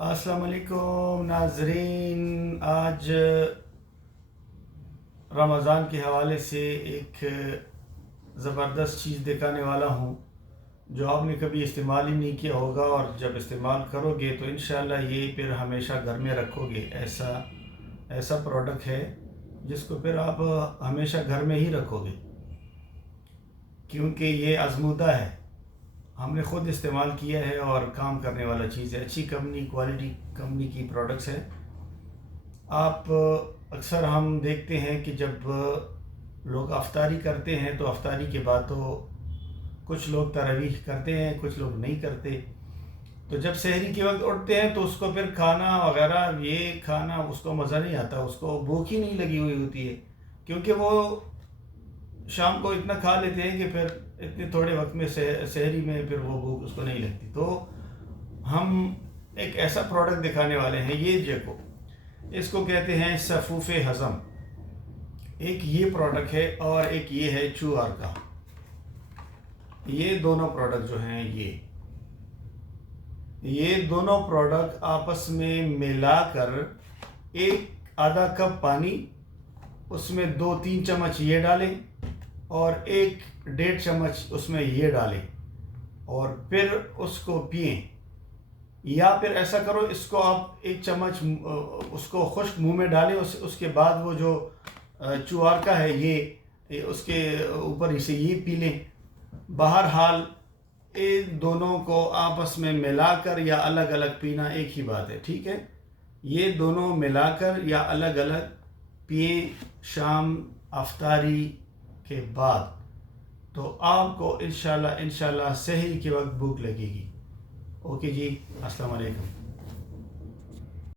السلام علیکم ناظرین، آج رمضان کے حوالے سے ایک زبردست چیز دکھانے والا ہوں جو آپ نے کبھی استعمال ہی نہیں کیا ہوگا، اور جب استعمال کرو گے تو انشاءاللہ یہ پھر ہمیشہ گھر میں رکھو گے۔ ایسا پروڈکٹ ہے جس کو پھر آپ ہمیشہ گھر میں ہی رکھو گے، کیونکہ یہ آزمودہ ہے، ہم نے خود استعمال کیا ہے اور کام کرنے والا چیز ہے۔ اچھی کوالٹی کمپنی کی پروڈکٹس ہے۔ آپ اکثر ہم دیکھتے ہیں کہ جب لوگ افطاری کرتے ہیں تو افطاری کے بعد تو کچھ لوگ تراویح کرتے ہیں، کچھ لوگ نہیں کرتے، تو جب سحری کے وقت اٹھتے ہیں تو اس کو پھر کھانا وغیرہ یہ کھانا اس کو مزہ نہیں آتا، اس کو بھوک ہی نہیں لگی ہوئی ہوتی ہے، کیونکہ وہ شام کو اتنا کھا لیتے ہیں کہ پھر اتنے تھوڑے وقت میں سحری میں پھر وہ بھوک اس کو نہیں لگتی۔ تو ہم ایک ایسا پروڈکٹ دکھانے والے ہیں، یہ دیکھو، اس کو کہتے ہیں سفوف ہضم۔ ایک یہ پروڈکٹ ہے اور ایک یہ ہے چوہر کا۔ یہ دونوں پروڈکٹ جو ہیں یہ دونوں پروڈکٹ آپس میں ملا کر ایک آدھا کپ پانی، اس میں 2-3 چمچ یہ ڈالیں اور 1-1.5 چمچ اس میں یہ ڈالیں اور پھر اس کو پئیں، یا پھر ایسا کرو، اس کو آپ 1 چمچ اس کو خشک منہ میں ڈالیں، اس کے بعد وہ جو چوہر کا ہے یہ اس کے اوپر اسے یہ پی لیں۔ بہرحال ان دونوں کو آپس میں ملا کر یا الگ الگ پینا ایک ہی بات ہے، ٹھیک ہے؟ یہ دونوں ملا کر یا الگ الگ پئیں شام افطاری کے بعد، تو آپ کو انشاءاللہ سحری کے وقت بھوک لگے گی۔ اوکے جی، السلام علیکم۔